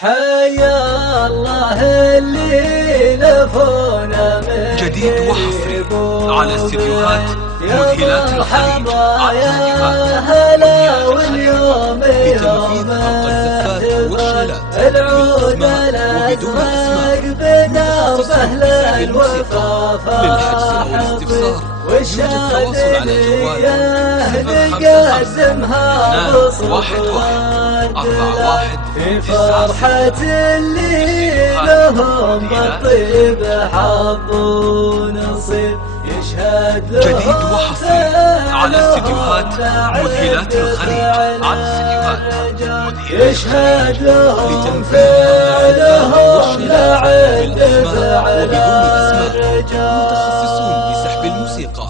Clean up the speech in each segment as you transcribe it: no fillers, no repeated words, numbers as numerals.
حيا الله اللي لفونا من جديد وحصري على استديوهات مذهلات الخليج يا هلا واليوم يوم العود الازرق بدرب اهل الوفا فاحطي والشادلية نقدمها بصفوات في فرحة اللي لهم بالطيب حظ ونصيب يشهد جديد وحصري على استديوهات مذهلات الخليج يشهد لهم فعلهم لعد فعل الرجال متخصصون بسحب الموسيقى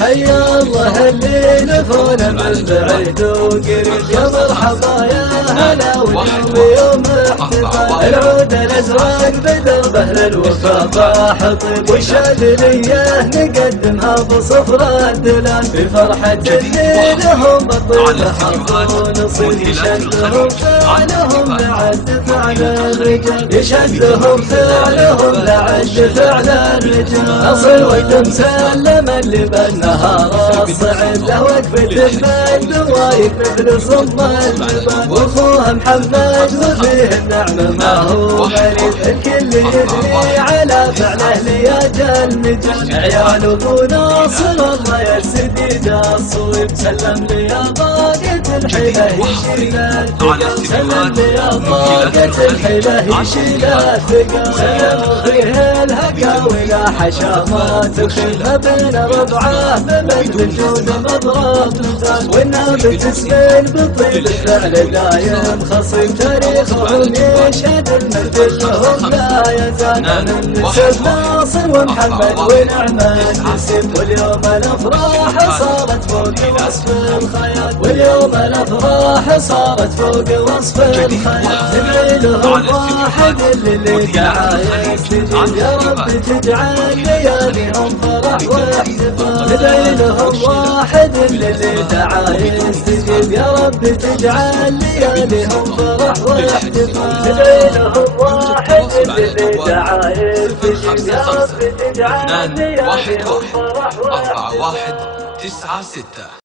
حيا الله اللي لفونا من بعيد وقريب يا مرحبا يا هلا واليوم احتفال العود الازرق بدرب اهل الوفا فاحطي والشادلية نقدمها بصفر الدلال في فرحة اللي لهم بالطيب حظ ونصيب يشهدهم فعلهم لعد فعل الرجال يشهدهم فعلهم لعد فعل الرجال اصل ويتم سلم اللي بالنهار الصعب له وقفة المجد وايق مثل صم الجبال واخوها محمد وفيه النعمة ما هو مريض الكل يدري على فعله لياج المجد عيال ابو ناصر الله يا سديد الصويب سلم لي يا باقة الحيلة يشيل الثقل سلم لي يا باقة الحيلة يشيل الثقل سلم فيه الهقا ولا حشامات الخيل بين ربعه بمد الجود مضرب تمثال والنابت تسمين بالطيب الفعل دايم خصيب تاريخهم يشهد المجد لهم لا يزال من نسب ناصر ومحمد ونعمة نسب واليوم الافراح صارت فوق وصف الخيال واليوم الافراح صارت فوق وصف الخيال ندعي لهم واحد اللي دعا يستجيب يا رب تجعل لياليهم فرح واحتفال ندعي لهم واحد اللي دعا يستجيب يا رب تجعل لياليهم فرح واحتفال ندعي لهم واحد اللي دعا يستجيب يا رب تجعل لياليهم فرح واحتفال 4196